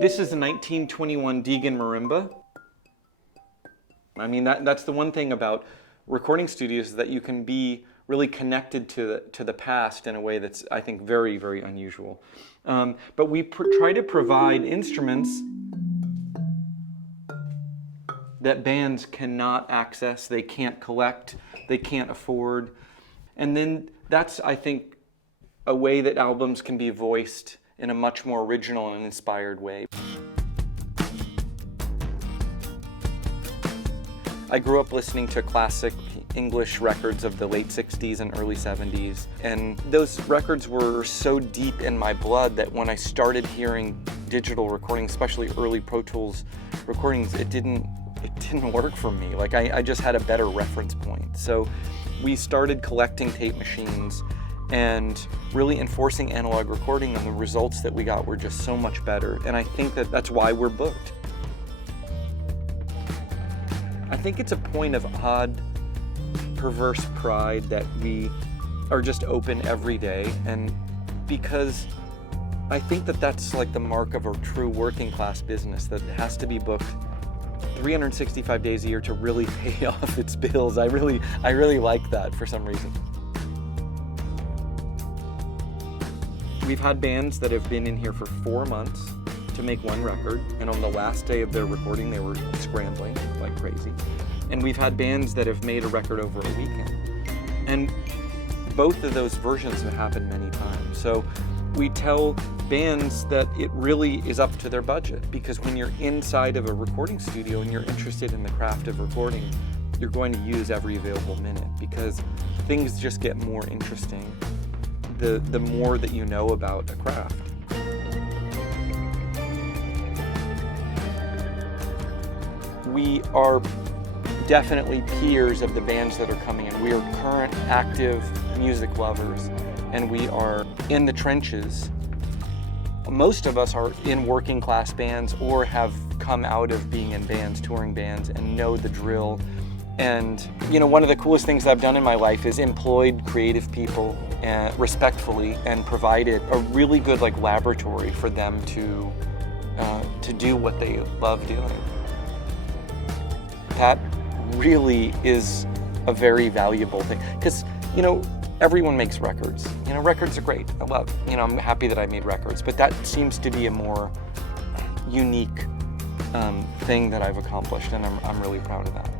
This is a 1921 Deegan marimba. I mean, that's the one thing about recording studios, is that you can be really connected to the past in a way that's, I think, very, very unusual. But we try to provide instruments that bands cannot access, they can't collect, they can't afford. And then that's, I think, a way that albums can be voiced in a much more original and inspired way. I grew up listening to classic English records of the late 60s and early 70s, and those records were so deep in my blood that when I started hearing digital recordings, especially early Pro Tools recordings, it didn't work for me. Like I just had a better reference point. So we started collecting tape machines and really enforcing analog recording, and the results that we got were just so much better. And I think that that's why we're booked. I think it's a point of odd, perverse pride that we are just open every day, and because I think that that's like the mark of a true working class business, that it has to be booked 365 days a year to really pay off its bills. I really like that for some reason. We've had bands that have been in here for 4 months to make one record, and on the last day of their recording they were scrambling like crazy. And we've had bands that have made a record over a weekend. And both of those versions have happened many times. So we tell bands that it really is up to their budget, because when you're inside of a recording studio and you're interested in the craft of recording, you're going to use every available minute, because things just get more interesting the more that you know about a craft. We are definitely peers of the bands that are coming in. We are current active music lovers, and we are in the trenches. Most of us are in working class bands or have come out of being in bands, touring bands, and know the drill. And you know, one of the coolest things I've done in my life is employed creative people respectfully and provided a really good laboratory for them to do what they love doing. That really is a very valuable thing, because everyone makes records. Records are great. I love, I'm happy that I made records, but that seems to be a more unique thing that I've accomplished, and I'm really proud of that.